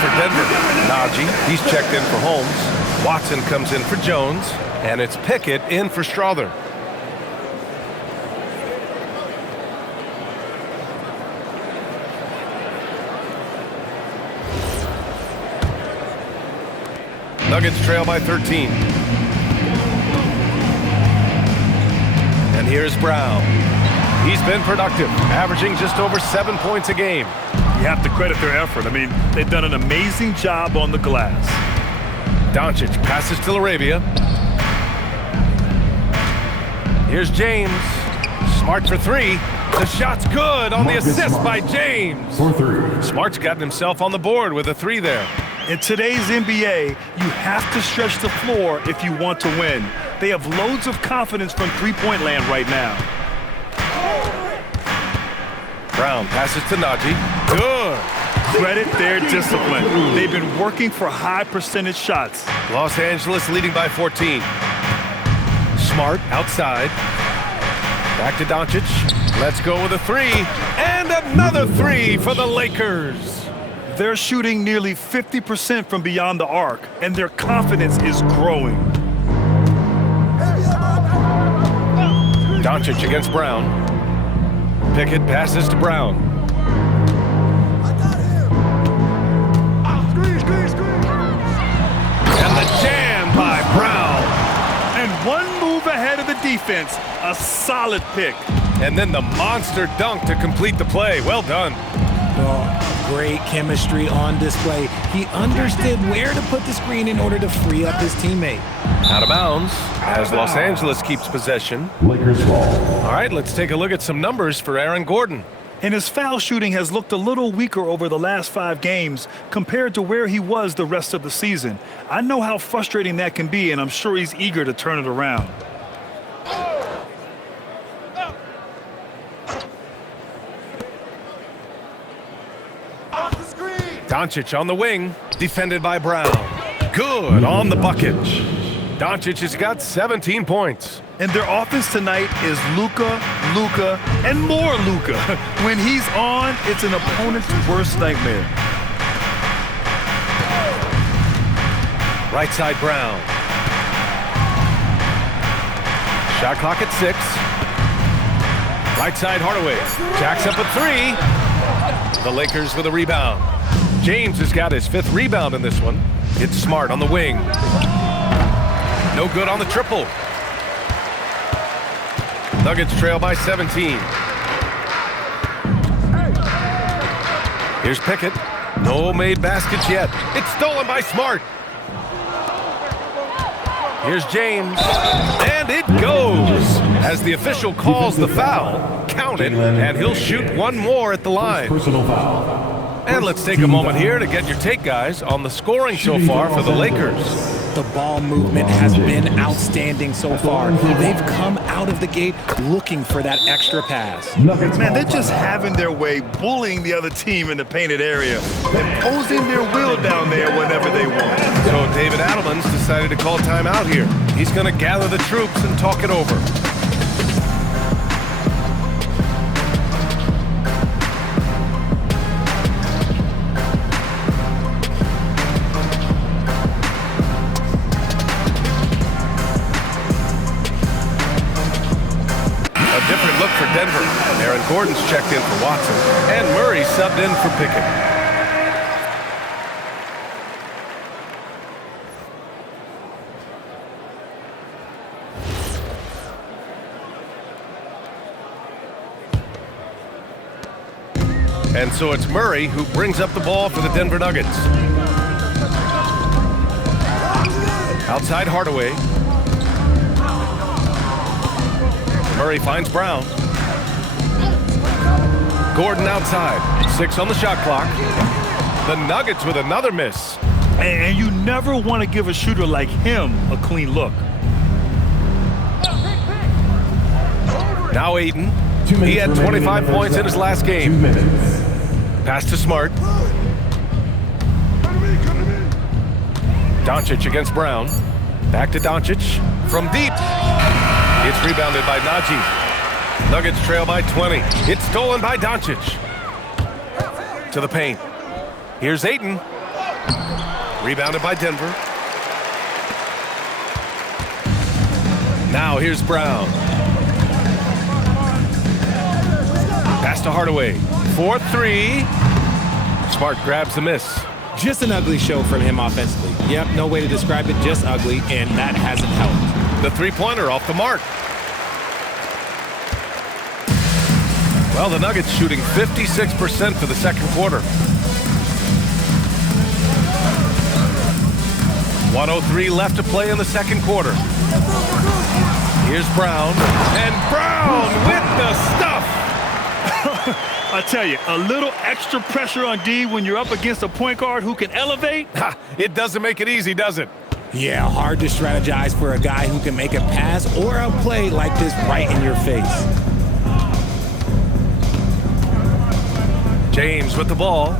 for Denver. Najee, he's checked in for Holmes. Watson comes in for Jones. And it's Pickett in for Strother. Nuggets trail by 13. And here's Brown. He's been productive, averaging just over 7 points a game. You have to credit their effort. I mean, they've done an amazing job on the glass. Doncic passes to Arabia. Here's James. Smart for three. The shot's good on the assist by James. For three. Smart's gotten himself on the board with a three there. In today's NBA, you have to stretch the floor if you want to win. They have loads of confidence from three-point land right now. Brown passes to Najee. Good. Credit their discipline. They've been working for high percentage shots. Los Angeles leading by 14. Smart outside. Back to Doncic. Let's go with a three. And another three for the Lakers. They're shooting nearly 50% from beyond the arc, and their confidence is growing. Doncic against Brown. Pickett passes to Brown. And the jam by Brown. And one move ahead of the defense, a solid pick. And then the monster dunk to complete the play. Well done. Oh, great chemistry on display. He understood where to put the screen in order to free up his teammate. Out of bounds as Los Angeles keeps possession. Lakers ball. All right, let's take a look at some numbers for Aaron Gordon. And his foul shooting has looked a little weaker over the last 5 games compared to where he was the rest of the season. I know how frustrating that can be, and I'm sure he's eager to turn it around. Doncic on the wing, defended by Brown. Good on the bucket. Doncic has got 17 points. And their offense tonight is Luka, and more Luka. When he's on, it's an opponent's worst nightmare. Right side Brown. Shot clock at 6. Right side Hardaway. Jacks up a 3. The Lakers with a rebound. James has got his 5th rebound in this one. It's Smart on the wing. No good on the triple. Nuggets trail by 17. Here's Pickett. No made baskets yet. It's stolen by Smart. Here's James. And it goes. As the official calls the foul, count it, and he'll shoot one more at the line. Personal foul. And let's take a moment here to get your take, guys, on the scoring so far for the Lakers. The ball movement has been outstanding so far. They've come out of the gate looking for that extra pass. Man, they're just having their way, bullying the other team in the painted area, imposing their will down there whenever they want. So David Adelman's decided to call timeout here. He's going to gather the troops and talk it over. Look for Denver. Aaron Gordon's checked in for Watson, and Murray subbed in for Pickett. And so it's Murray who brings up the ball for the Denver Nuggets. Outside Hardaway. Murray finds Brown. Gordon outside. 6 on the shot clock. The Nuggets with another miss. And you never want to give a shooter like him a clean look. Now Ayton. He had 25 points in his last game. 2 minutes. Pass to Smart. Doncic against Brown. Back to Doncic. From deep. It's rebounded by Najee. Nuggets trail by 20. It's stolen by Doncic. To the paint. Here's Ayton. Rebounded by Denver. Now here's Brown. Pass to Hardaway. 4-3. Smart grabs the miss. Just an ugly show from him offensively. Yep, no way to describe it, just ugly, and that hasn't helped. The three-pointer off the mark. Well, the Nuggets shooting 56% for the second quarter. 1:03 left to play in the second quarter. Here's Brown, and Brown with the stuff. I tell you, a little extra pressure on D when you're up against a point guard who can elevate. It doesn't make it easy, does it? Yeah, hard to strategize for a guy who can make a pass or a play like this right in your face. James with the ball.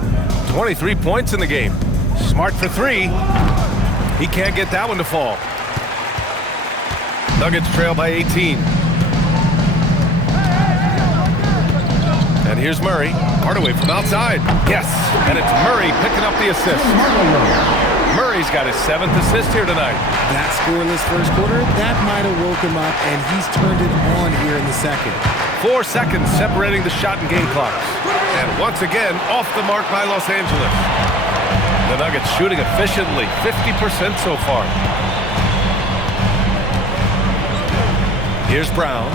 23 points in the game. Smart for three. He can't get that one to fall. Nuggets trail by 18. And here's Murray. Hardaway from outside. Yes, and it's Murray picking up the assist. Murray's got his 7th assist here tonight. That scoreless first quarter, that might have woke him up, and he's turned it on here in the second. 4 seconds separating the shot and game clocks. And once again, off the mark by Los Angeles. The Nuggets shooting efficiently, 50% so far. Here's Brown.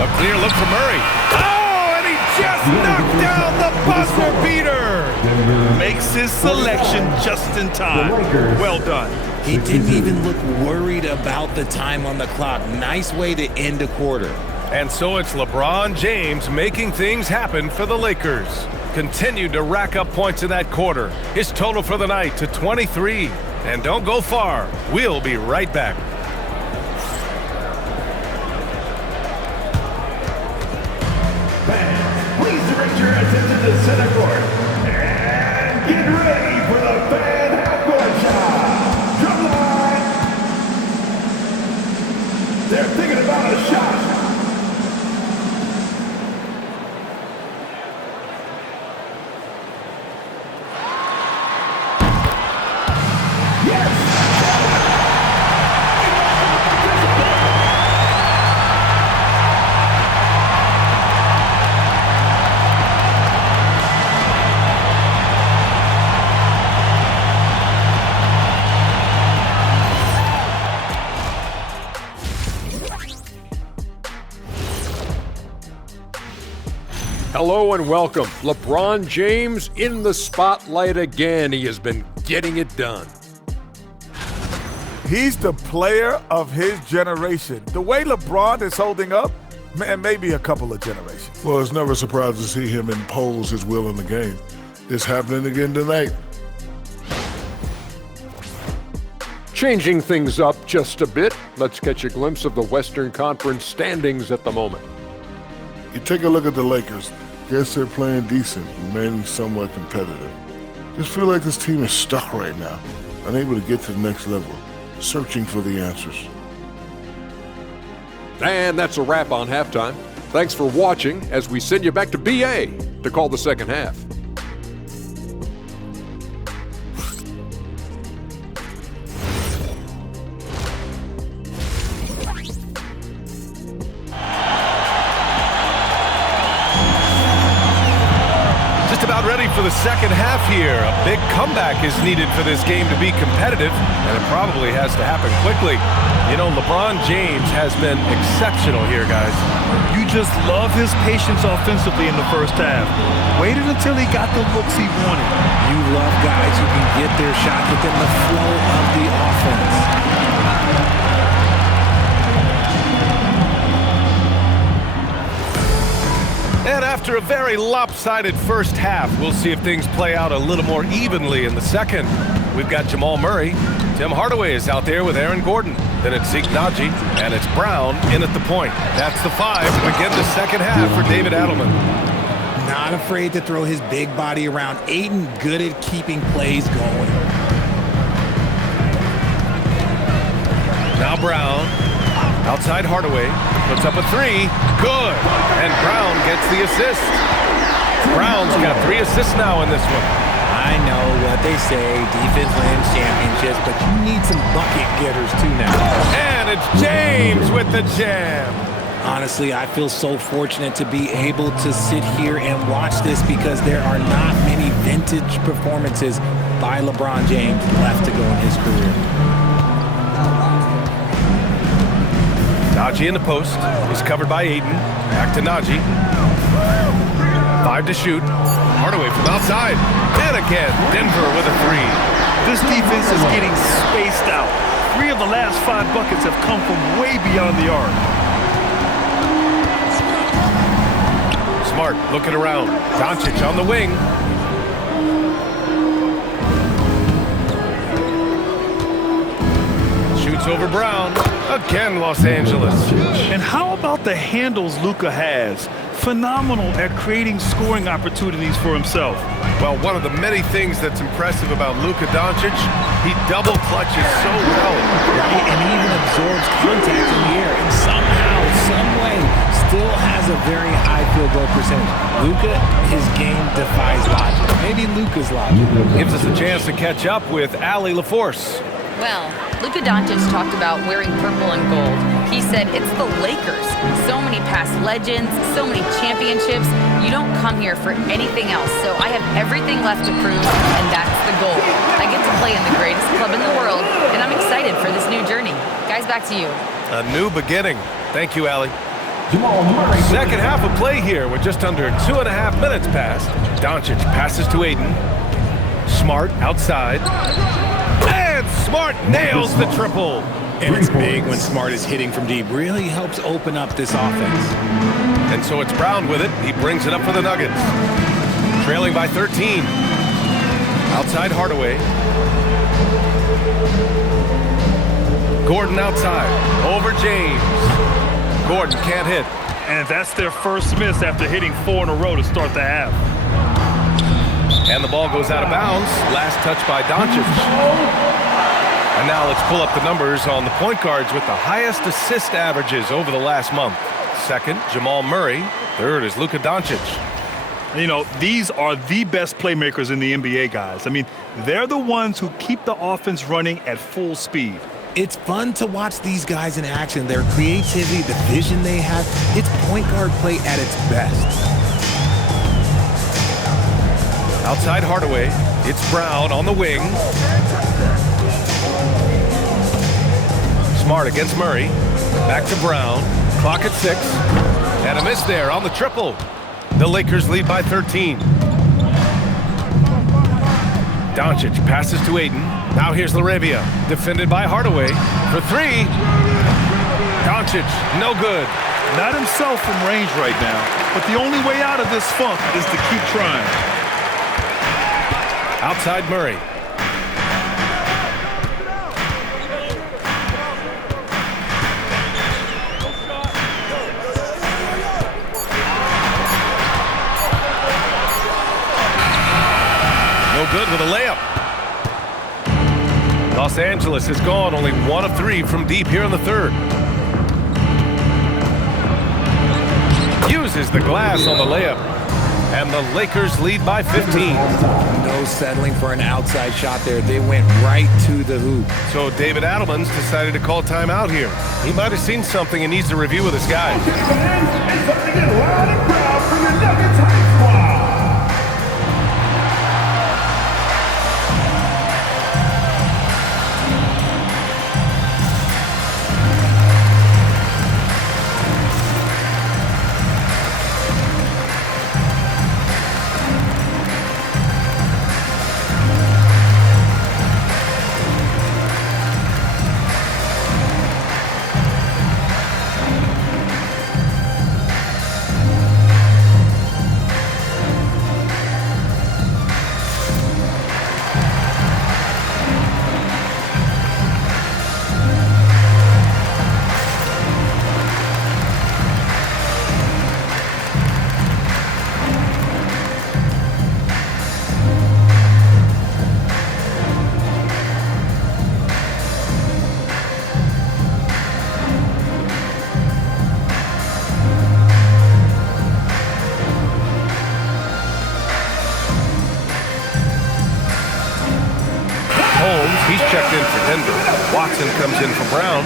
A clear look for Murray. Oh, and he just knocked down the buzzer beater. Makes his selection just in time. Well done. He didn't even look worried about the time on the clock. Nice way to end a quarter. And so it's LeBron James making things happen for the Lakers. Continued to rack up points in that quarter. His total for the night to 23. And don't go far. We'll be right back. Please direct your attention to center court. And get ready for the fan half-court shot. Drum line. They're thinking about a shot. Hello and welcome. LeBron James in the spotlight again. He has been getting it done. He's the player of his generation. The way LeBron is holding up, man, maybe a couple of generations. Well, it's never surprising to see him impose his will in the game. It's happening again tonight. Changing things up just a bit, let's catch a glimpse of the Western Conference standings at the moment. You take a look at the Lakers. Guess they're playing decent, remaining somewhat competitive. Just feel like this team is stuck right now, unable to get to the next level, searching for the answers. And that's a wrap on halftime. Thanks for watching as we send you back to BA to call the second half. For the second half here, a big comeback is needed for this game to be competitive, and it probably has to happen quickly. You know, LeBron James has been exceptional here, guys. You just love his patience offensively in the first half. Waited until he got the looks he wanted. You love guys who can get their shot within the flow of the offense. And after a very lopsided first half, we'll see if things play out a little more evenly in the second. We've got Jamal Murray. Tim Hardaway is out there with Aaron Gordon. Then it's Zeke Naji, and it's Brown in at the point. That's the 5 to begin the second half for David Adelman. Not afraid to throw his big body around. Ayton good at keeping plays going. Now Brown. Outside Hardaway, puts up a 3, good, and Brown gets the assist. Brown's got 3 assists now in this one. I know what they say, defense wins championships, but you need some bucket getters too now. And it's James with the jam. Honestly, I feel so fortunate to be able to sit here and watch this because there are not many vintage performances by LeBron James left to go in his career. Najee in the post. He's covered by Ayton. Back to Najee. 5 to shoot. Hardaway from outside. And again, Denver with a 3. This defense is getting spaced out. 3 of the last 5 buckets have come from way beyond the arc. Smart looking around. Doncic on the wing. Shoots over Brown. Again, Los Angeles. And how about the handles Luka has? Phenomenal at creating scoring opportunities for himself. Well, one of the many things that's impressive about Luka Doncic, he double clutches so well. Right, and he even absorbs contact in the air and somehow, some way, still has a very high field goal percentage. Luka, his game defies logic. Maybe Luka's logic. Gives us a chance to catch up with Allie LaForce. Well, Luka Doncic talked about wearing purple and gold. He said it's the Lakers. So many past legends, so many championships. You don't come here for anything else. So I have everything left to prove, and that's the goal. I get to play in the greatest club in the world, and I'm excited for this new journey. Guys, back to you. A new beginning. Thank you, Allie. Second half of play here with just under 2.5 minutes passed. Doncic passes to Ayton. Smart outside. And Smart nails the triple. And it's big when Smart is hitting from deep. Really helps open up this offense. And so it's Brown with it. He brings it up for the Nuggets. Trailing by 13. Outside Hardaway. Gordon outside. Over James. Gordon can't hit. And that's their first miss after hitting 4 in a row to start the half. And the ball goes out of bounds. Last touch by Doncic. And now let's pull up the numbers on the point guards with the highest assist averages over the last month. Second, Jamal Murray. Third is Luka Doncic. You know, these are the best playmakers in the NBA, guys. I mean, they're the ones who keep the offense running at full speed. It's fun to watch these guys in action. Their creativity, the vision they have, it's point guard play at its best. Outside Hardaway. It's Brown on the wing. Smart against Murray. Back to Brown. Clock at 6. And a miss there on the triple. The Lakers lead by 13. Doncic passes to Ayton. Now here's LaRavia. Defended by Hardaway. For 3. Doncic, no good. Not himself from range right now, but the only way out of this funk is to keep trying. Outside Murray. No good with a layup. Los Angeles has gone only 1 of 3 from deep here in the third. Uses the glass on the layup. And the Lakers lead by 15. No settling for an outside shot there. They went right to the hoop. So David Adelman's decided to call timeout here. He might have seen something and needs to review with his guys. It's time to get loud and proud for the Nuggets High Squad. in for Brown.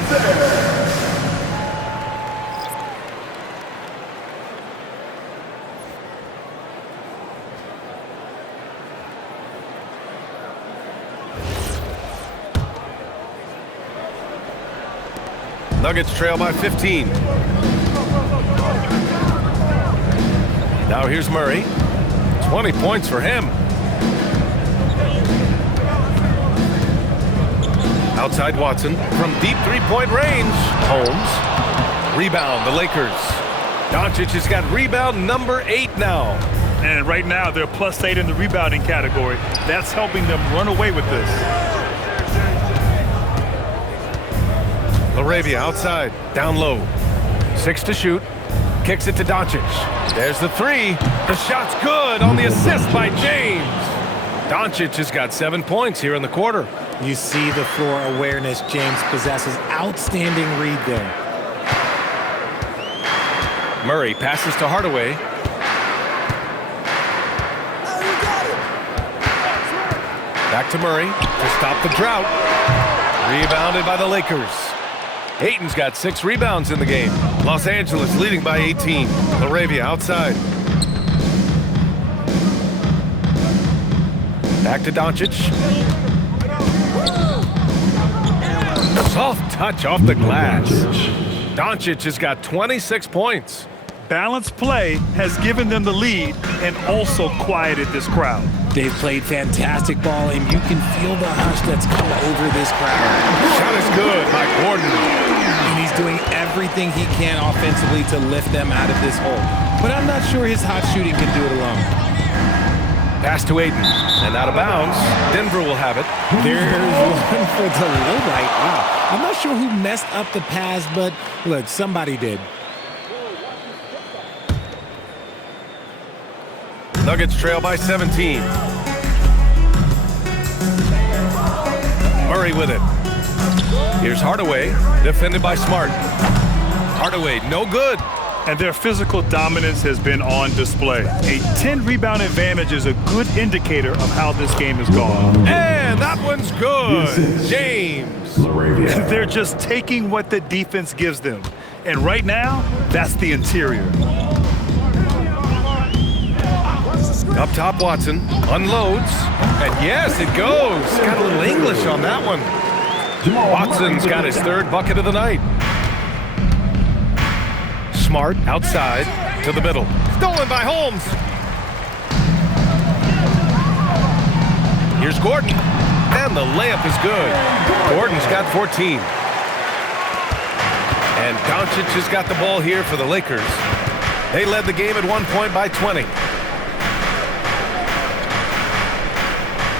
Nuggets trail by 15. Now here's Murray. 20 points for him. Outside Watson from deep three-point range. Holmes. Rebound, the Lakers. Doncic has got rebound number 8 now. And right now, they're +8 in the rebounding category. That's helping them run away with this. LaRavia outside, down low. 6 to shoot. Kicks it to Doncic. There's the 3. The shot's good on the assist by James. Doncic has got 7 points here in the quarter. You see the floor awareness James possesses. Outstanding read there. Murray passes to Hardaway. Back to Murray to stop the drought. Rebounded by the Lakers. Ayton's got 6 rebounds in the game. Los Angeles leading by 18. LaRavia outside. Back to Doncic. Soft touch off the glass. Doncic has got 26 points. Balanced play has given them the lead and also quieted this crowd. They've played fantastic ball, and you can feel the hush that's come over this crowd. Shot is good by Gordon. And he's doing everything he can offensively to lift them out of this hole. But I'm not sure his hot shooting can do it alone. Pass to Ayton, and out of bounds. Denver will have it. There's one for the low light. Wow. I'm not sure who messed up the pass, but look, somebody did. Nuggets trail by 17. Murray with it. Here's Hardaway, defended by Smart. Hardaway, no good. And their physical dominance has been on display. A 10-rebound advantage is a good indicator of how this game has gone. And that one's good. James. They're just taking what the defense gives them. And right now, that's the interior. Up top, Watson unloads. And yes, it goes. Got a little English on that one. Watson's got his 3rd bucket of the night. Smart outside to the middle. Stolen by Holmes. Here's Gordon. And the layup is good. Gordon's got 14. And Doncic has got the ball here for the Lakers. They led the game at 1 point by 20.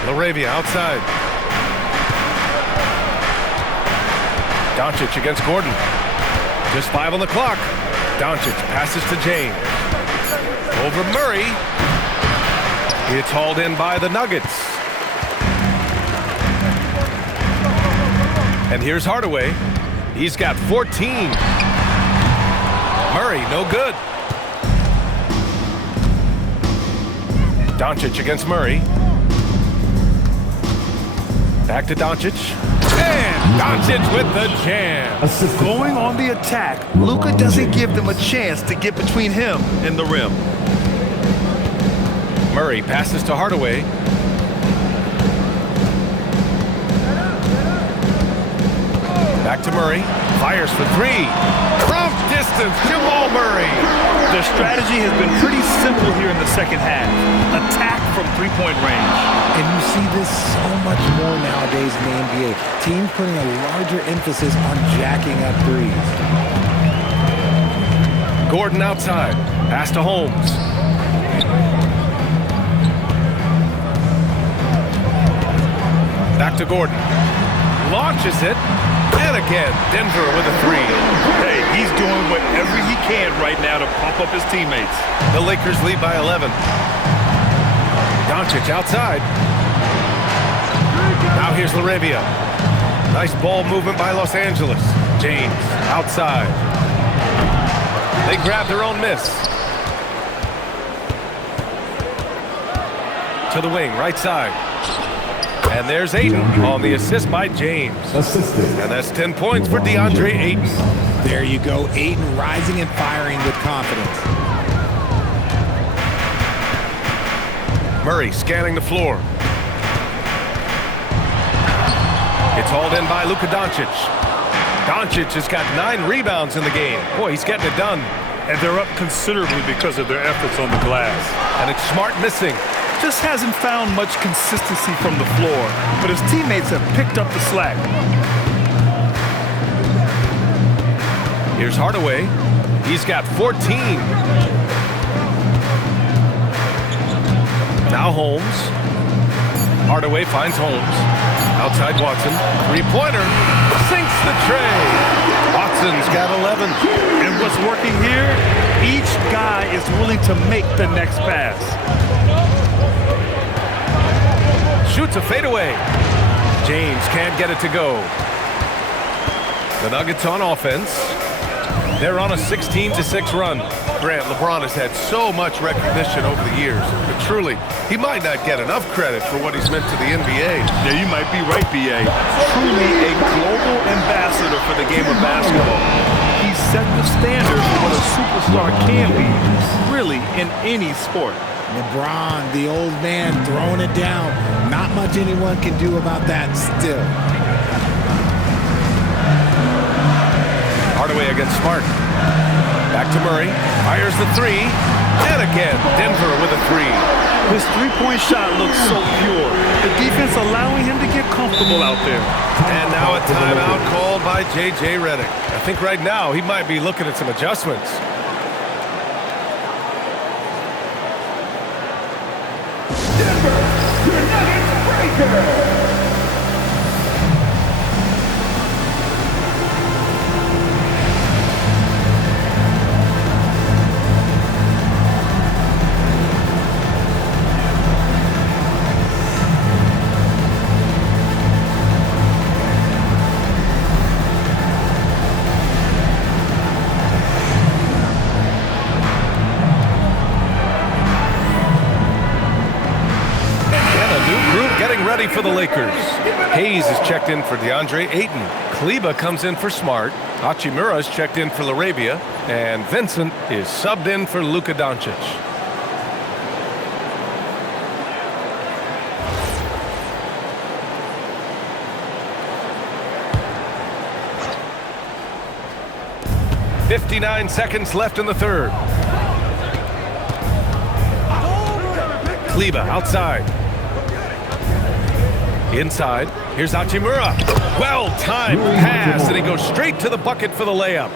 LaRavia outside. Doncic against Gordon. Just 5 on the clock. Doncic passes to James. Over Murray. It's hauled in by the Nuggets. And here's Hardaway. He's got 14. Murray, no good. Doncic against Murray. Back to Doncic. And Doncic with the jam. Going on the attack, Luka doesn't give them a chance to get between him and the rim. Murray passes to Hardaway. Back to Murray. Fires for 3. From distance, Jamal Murray. Their strategy has been pretty simple here in the second half. Attack from three-point range. And you see this so much more nowadays in the NBA. Teams putting a larger emphasis on jacking up threes. Gordon outside. Pass to Holmes. Back to Gordon. Launches it. And again, Denver with a 3. Hey, he's doing whatever he can right now to pump up his teammates. The Lakers lead by 11. Doncic outside. Now here's LaRavia. Nice ball movement by Los Angeles. James outside. They grab their own miss. To the wing, right side. And there's Ayton on the assist by James. And that's 10 points for DeAndre Ayton. There you go, Ayton rising and firing with confidence. Murray scanning the floor. It's hauled in by Luka Doncic. Doncic has got 9 rebounds in the game. Boy, he's getting it done. And they're up considerably because of their efforts on the glass. And it's Smart missing. Just hasn't found much consistency from the floor, but his teammates have picked up the slack. Here's Hardaway. He's got 14. Now Holmes. Hardaway finds Holmes. Outside Watson. Three-pointer. Sinks the tray. Watson's got 11. And what's working here? Each guy is willing to make the next pass. Shoots a fadeaway. James can't get it to go. The Nuggets on offense. They're on a 16-6 run. Grant, LeBron has had so much recognition over the years, but truly, he might not get enough credit for what he's meant to the NBA. Yeah, you might be right, B.A. Truly a global ambassador for the game of basketball. He set the standard for what a superstar can be, really, in any sport. LeBron, the old man, throwing it down. Not much anyone can do about that still. Hardaway against Smart. Back to Murray. Fires the three. And again, Denver with a three. His three-point shot looks so pure. The defense allowing him to get comfortable out there. And now a timeout called by J.J. Redick. I think right now he might be looking at some adjustments. Denver, your Nuggets breaker. Ready for the Lakers. Hayes is checked in for DeAndre Ayton. Kleber comes in for Smart. Hachimura is checked in for LaRavia. And Vincent is subbed in for Luka Doncic. .59 seconds left in the third. Kleber outside. Inside, here's Hachimura. Well-timed pass, and he goes straight to the bucket for the layup.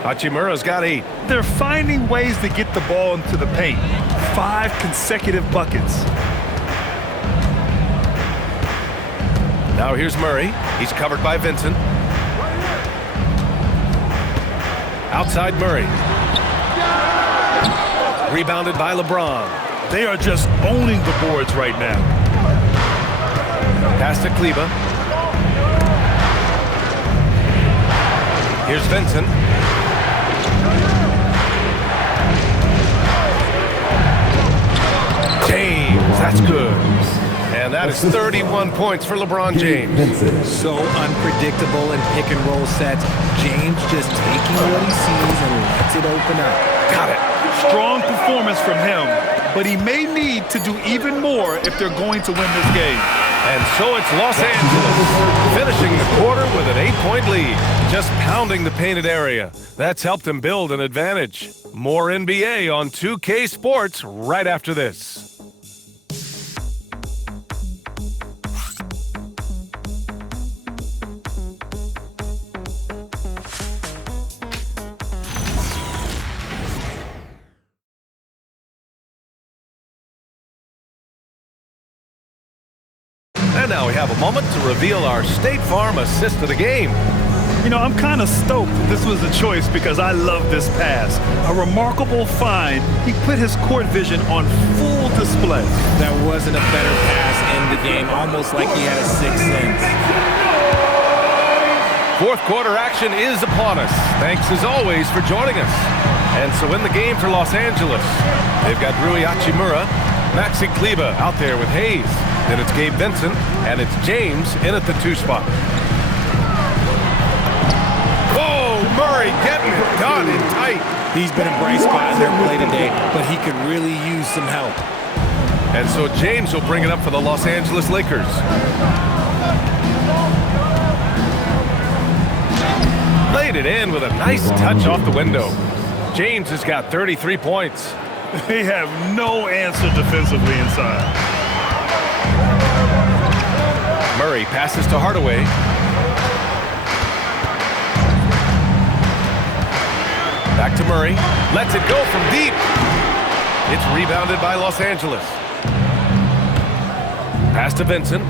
Hachimura's got 8. They're finding ways to get the ball into the paint. 5 consecutive buckets. Now here's Murray. He's covered by Vincent. Outside Murray. Rebounded by LeBron. They are just owning the boards right now. Pass to Kleber. Here's Vincent. James, that's good. And that is 31 points for LeBron James. So unpredictable in pick and roll sets. James just taking what he sees and lets it open up. Got it. Strong performance from him, but he may need to do even more if they're going to win this game. And so it's Los Angeles finishing the quarter with an 8-point lead, just pounding the painted area. That's helped them build an advantage. More NBA on 2K Sports right after this. And now we have a moment to reveal our State Farm assist of the game. You know, I'm kind of stoked this was the choice because I love this pass. A remarkable find. He put his court vision on full display. That wasn't a better pass in the game, almost like he had a sixth sense. Fourth quarter action is upon us. Thanks as always for joining us. And so in the game for Los Angeles, they've got Rui Hachimura, Maxi Kleber out there with Hayes. Then it's Gabe Vincent, and it's James in at the 2 spot. Whoa, Murray getting it done in tight. He's been a bright spot in their play today, but he could really use some help. And so James will bring it up for the Los Angeles Lakers. Laid it in with a nice touch off the window. James has got 33 points. They have no answer defensively inside. Murray passes to Hardaway. Back to Murray. Lets it go from deep. It's rebounded by Los Angeles. Pass to Vincent.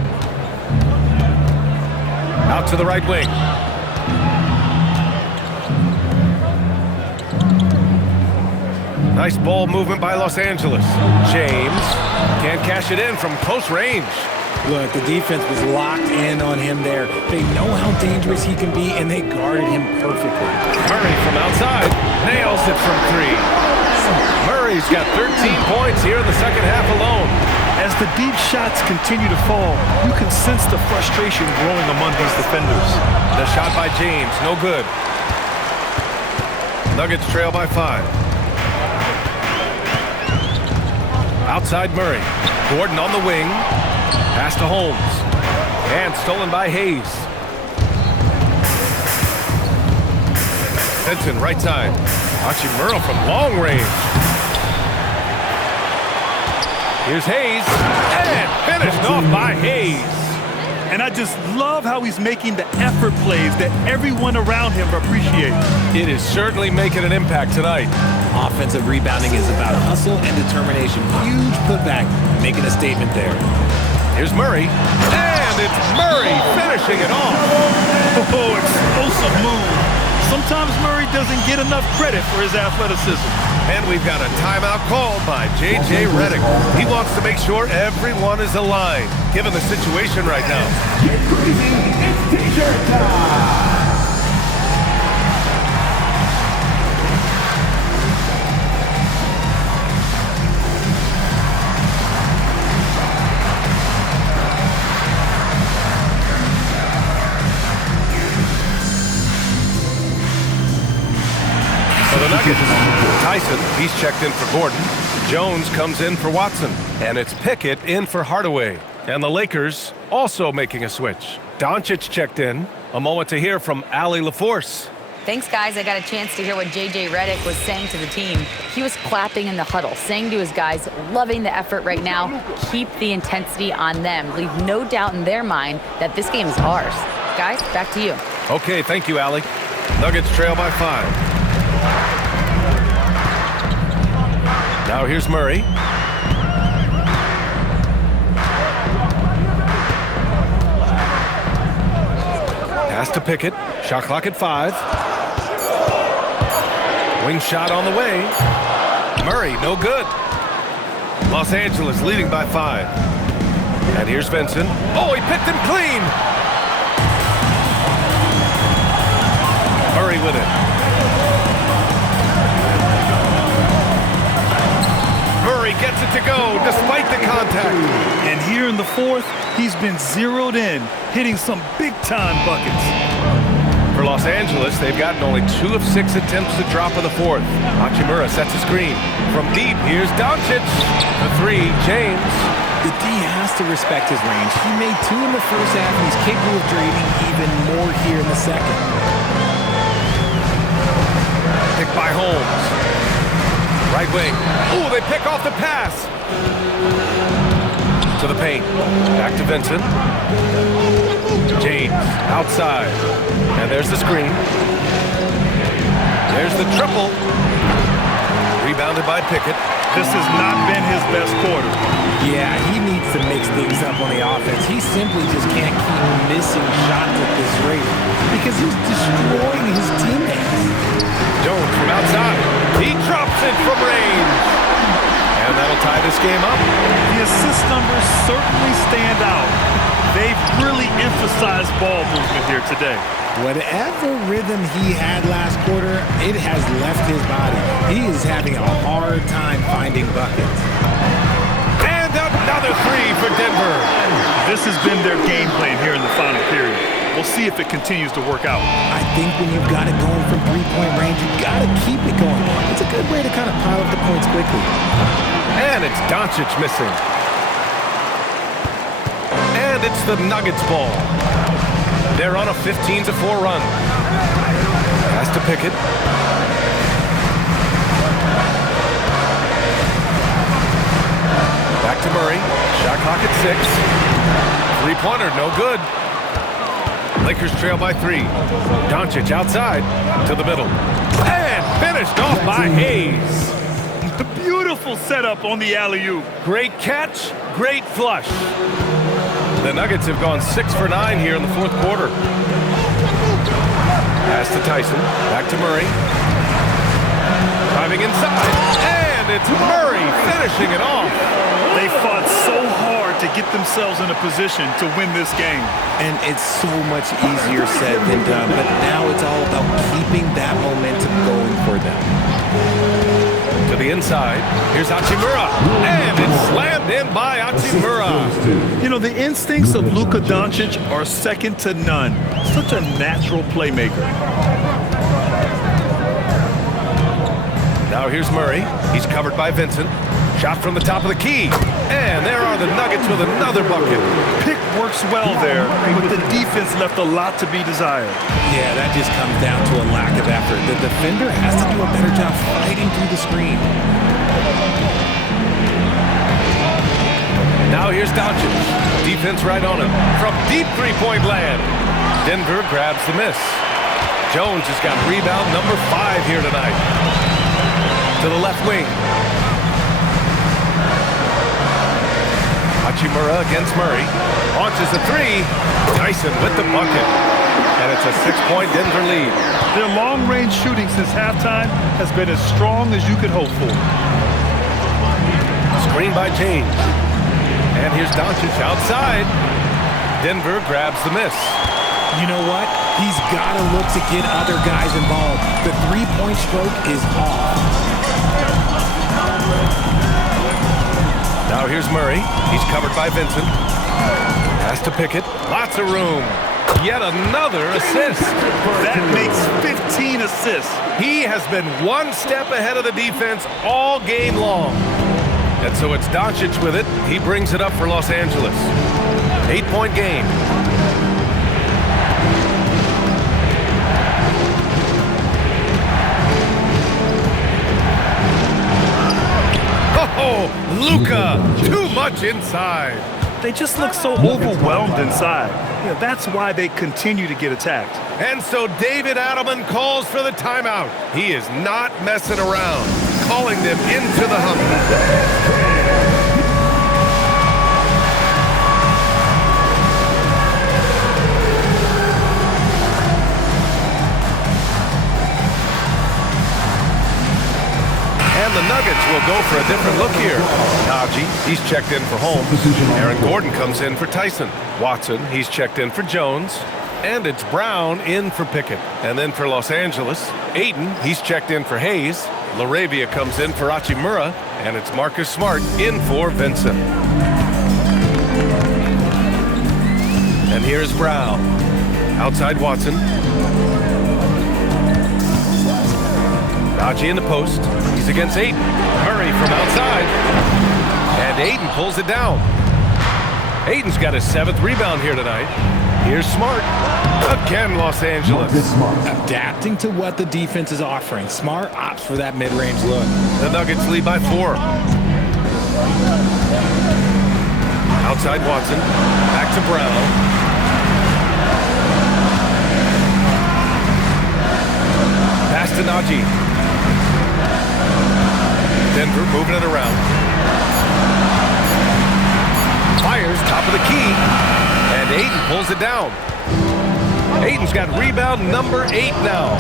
Out to the right wing. Nice ball movement by Los Angeles. James can't cash it in from close range. Look, the defense was locked in on him there. They know how dangerous he can be, and they guarded him perfectly. Murray from outside nails it from 3. Murray's got 13 points here in the second half alone. As the deep shots continue to fall, you can sense the frustration growing among these defenders. The shot by James, no good. Nuggets trail by 5. Outside Murray. Gordon on the wing. Pass to Holmes. And stolen by Hayes. Vincent right side. Hachimura from long range. Here's Hayes. And finished off by Hayes. And I just love how he's making the effort plays that everyone around him appreciates. It is certainly making an impact tonight. Offensive rebounding is about hustle and determination. Huge putback, making a statement there. Here's Murray. And it's Murray finishing it off. Oh, explosive move. Sometimes Murray doesn't get enough credit for his athleticism. And we've got a timeout called by J.J. Redick. He wants to make sure everyone is aligned, given the situation right now. Get crazy, it's T-shirt time! For the Nuggets, Tyson, he's checked in for Gordon. Jones comes in for Watson. And it's Pickett in for Hardaway. And the Lakers also making a switch. Doncic checked in. A moment to hear from Allie LaForce. Thanks, guys. I got a chance to hear what J.J. Redick was saying to the team. He was clapping in the huddle, saying to his guys, loving the effort right now. Keep the intensity on them. Leave no doubt in their mind that this game is ours. Guys, back to you. Okay, thank you, Allie. Nuggets trail by 5. Now here's Murray. Pass to Pickett. Shot clock at 5. Wing shot on the way. Murray, no good. Los Angeles leading by 5. And here's Vincent. Oh, he picked him clean. Murray with it. Murray gets it to go despite the contact. And here in the fourth, he's been zeroed in, hitting some big-time buckets. For Los Angeles, they've gotten only 2 of 6 attempts to drop in the fourth. Hachimura sets a screen. From deep, here's Doncic. The 3, James. The D has to respect his range. He made 2 in the first half, and he's capable of draining even more here in the second. Picked by Holmes. Right wing. Ooh, they pick off the pass. To the paint. Back to Vincent. James outside. And there's the screen. There's the triple. Rebounded by Pickett. This has not been his best quarter. Yeah, he needs to mix things up on the offense. He simply just can't keep missing shots at this rate because he's destroying his teammates. Jones from outside. He drops it from range. And that'll tie this game up. The assist numbers certainly stand out. They've really emphasized ball movement here today. Whatever rhythm he had last quarter, it has left his body. He is having a hard time finding buckets. And a Another three for Denver. This has been their game plan here in the final period. We'll see if it continues to work out. I think when you've got it going from three-point range, you've got to keep it going. It's a good way to kind of pile up the points quickly. And it's Doncic missing. And it's the Nuggets ball. They're on a 15-4 run. Has to pick it. Back to Murray. Shot clock at 6. Three-pointer, no good. Lakers trail by 3. Doncic outside to the middle. And finished off by Hayes. Beautiful setup on the alley-oop. Great catch, great flush. The Nuggets have gone 6 for 9 here in the fourth quarter. Pass to Tyson. Back to Murray. Driving inside. And it's Murray finishing it off. They fought so hard to get themselves in a position to win this game. And it's so much easier said than done, but now it's all about keeping that momentum going for them. To the inside. Here's Hachimura. And it's slammed in by Hachimura. You know, the instincts of Luka Doncic are second to none. Such a natural playmaker. Now here's Murray. He's covered by Vincent. Shot from the top of the key. And there are the Nuggets with another bucket. Pick works well there, but the defense left a lot to be desired. Yeah, that just comes down to a lack of effort. The defender has to do a better job fighting through the screen. Now here's Doncic. Defense right on him. From deep three-point land. Denver grabs the miss. Jones has got rebound number 5 here tonight. To the left wing. Hachimura against Murray. Launches a 3. Tyson with the bucket. And it's a 6-point Denver lead. Their long-range shooting since halftime has been as strong as you could hope for. Screen by James. And here's Doncic outside. Denver grabs the miss. You know what? He's got to look to get other guys involved. The three-point stroke is off. Now here's Murray. He's covered by Vincent. Has to pick it. Lots of room. Yet another assist. That makes 15 assists. He has been one step ahead of the defense all game long. And so it's Doncic with it. He brings it up for Los Angeles. 8-point game. Oh, Luka, too much inside. They just look so overwhelmed inside. You know, that's why they continue to get attacked. And so David Adelman calls for the timeout. He is not messing around, calling them into the hump. And the Nuggets will go for a different look here. Najee, he's checked in for Holmes. Aaron Gordon comes in for Tyson. Watson, he's checked in for Jones. And it's Brown in for Pickett. And then for Los Angeles, Ayton, he's checked in for Hayes. LaRavia comes in for Hachimura. And it's Marcus Smart in for Vincent. And here's Brown. Outside Watson. Najee in the post. He's against Ayton. Murray from outside. And Ayton pulls it down. Ayton's got his 7th rebound here tonight. Here's Smart. Again, Los Angeles. Adapting to what the defense is offering. Smart opts for that mid-range look. The Nuggets lead by 4. Outside Watson. Back to Brown. Pass to Najee. Denver moving it around. Fires top of the key. And Ayton pulls it down. Ayton's got rebound number 8 now.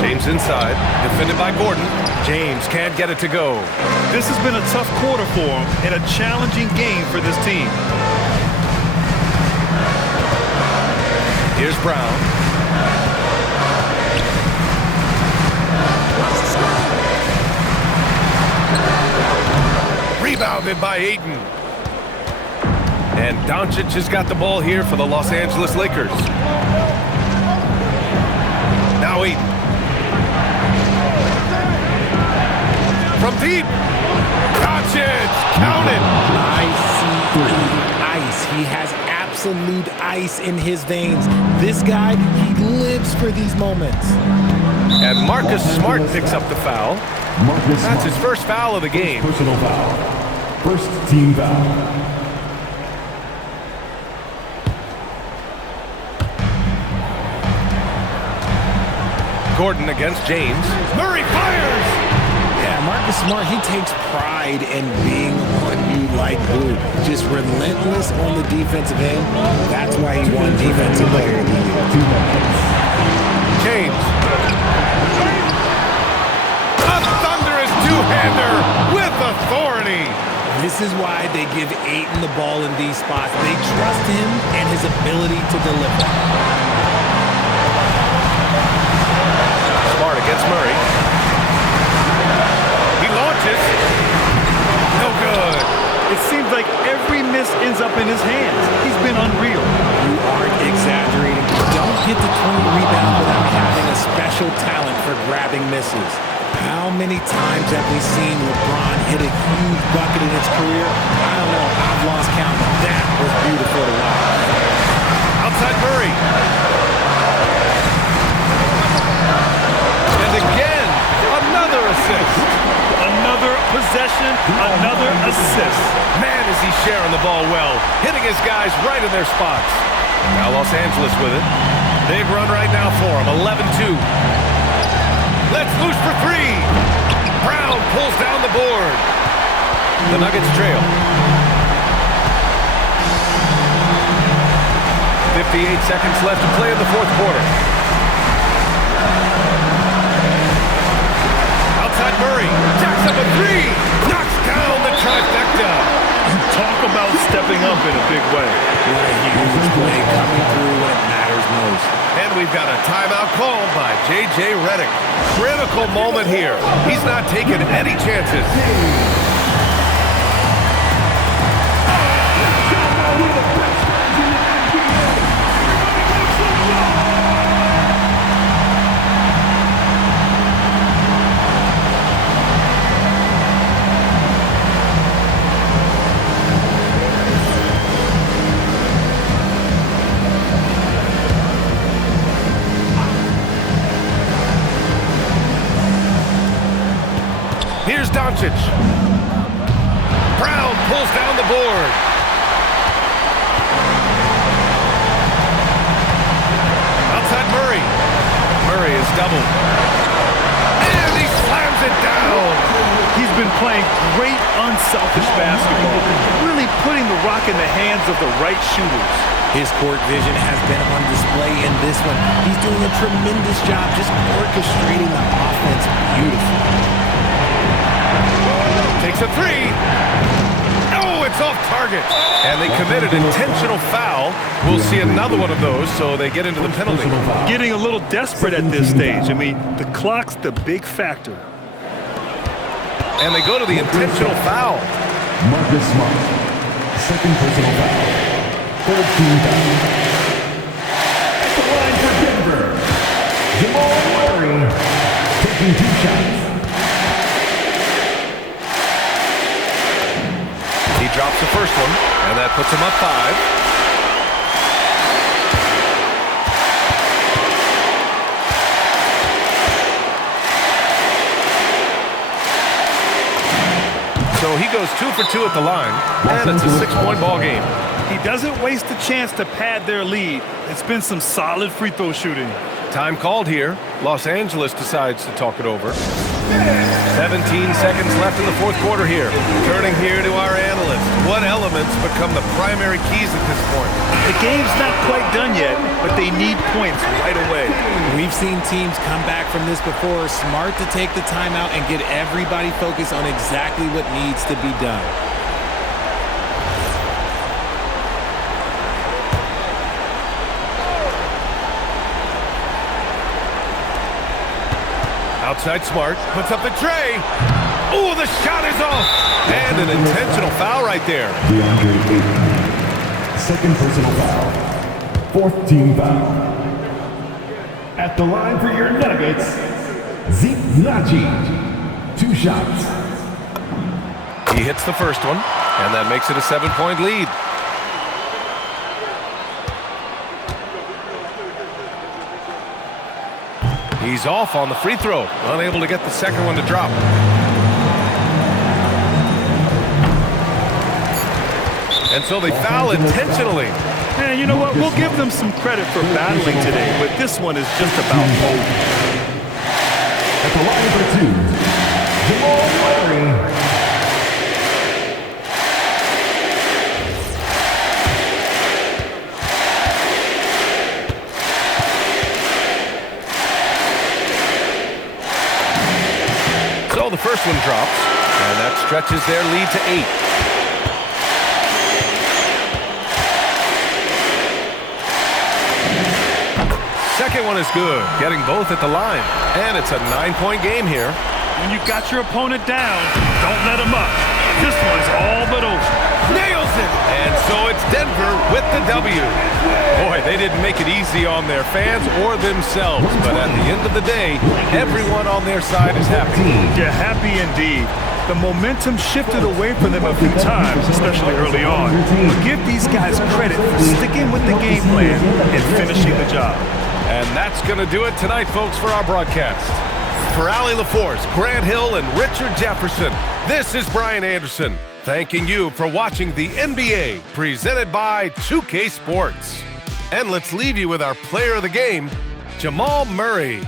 James inside. Defended by Gordon. James can't get it to go. This has been a tough quarter for him and a challenging game for this team. Here's Brown. guarded by Ayton. And Doncic has got the ball here for the Los Angeles Lakers. Now Ayton. From deep. Doncic, counted. Ice. He has absolute ice in his veins. This guy, he lives for these moments. And Marcus Smart picks up the foul. That's his first foul of the game. Personal foul. First team foul. Gordon against James. Murray fires! Yeah, Marcus Smart, he takes pride in being on you like glue. Just relentless on the defensive end. That's why he won Defensive Player of the Year. James. A thunderous two-hander with authority. This is why they give Ayton the ball in these spots. They trust him and his ability to deliver. Smart against Murray. He launches. No good. It seems like every miss ends up in his hands. He's been unreal. You aren't exaggerating. Don't get the clean rebound without having a special talent for grabbing misses. How many times have we seen LeBron hit a huge bucket in his career? I don't know. I've lost count, but that was beautiful to watch. Outside Murray. And again, another assist. Another possession, another assist. Man, is he sharing the ball well, hitting his guys right in their spots. Now Los Angeles with it. Big run right now for him, 11-2. Let's loose for three. Brown pulls down the board. The Nuggets trail. 58 seconds left to play in the fourth quarter. Outside Murray, jacks up a three, knocks down the trifecta. Talk about stepping up in a big way. What a huge play coming through when it matters most. And we've got a timeout called by J.J. Redick. Critical moment here. He's not taking any chances. Here's Doncic. Brown pulls down the board. Outside Murray. Murray is doubled. And he slams it down. He's been playing great, unselfish basketball, really putting the rock in the hands of the right shooters. His court vision has been on display in this one. He's doing a tremendous job just orchestrating the offense beautifully. Takes a three. Oh, it's off target. And they committed intentional foul. We'll see another one of those, so they get into the penalty. Getting a little desperate at this stage. I mean, the clock's the big factor. And they go to the intentional foul. Marcus Smart. Second personal foul. Third team foul. At the line for Denver, Jamal Murray taking 2 shots. He drops the first one, and that puts him up 5. So he goes 2 for 2 at the line, and it's a 6-point ball game. He doesn't waste a chance to pad their lead. It's been some solid free throw shooting. Time called here. Los Angeles decides to talk it over. 17 seconds left in the fourth quarter here. Turning here to our analyst. What elements become the primary keys at this point? The game's not quite done yet, but they need points right away. We've seen teams come back from this before. Smart to take the timeout and get everybody focused on exactly what needs to be done. Outside Smart, puts up the tray. Oh, the shot is off. And an intentional foul right there. DeAndre Ayton. Second personal foul. Fourth team foul. At the line for your Nuggets, Zeke Naji. 2 shots. He hits the first one, and that makes it a 7-point lead. He's off on the free throw, unable to get the second one to drop. And so they foul intentionally. And you know what? We'll give them some credit for battling today, but this one is just about over. At the line for 2, Jamal Murray. So the first one drops, and that stretches their lead to 8. Second one is good, getting both at the line. And it's a 9-point game here. When you got your opponent down, don't let him up. This one's all but over. Nails it! And so it's Denver with the W. Boy, they didn't make it easy on their fans or themselves, but at the end of the day, everyone on their side is happy. Yeah, happy indeed. The momentum shifted away from them a few times, especially early on. But give these guys credit for sticking with the game plan and finishing the job. And that's going to do it tonight, folks, for our broadcast. For Allie LaForce, Grant Hill, and Richard Jefferson, this is Brian Anderson, thanking you for watching the NBA, presented by 2K Sports. And let's leave you with our player of the game, Jamal Murray.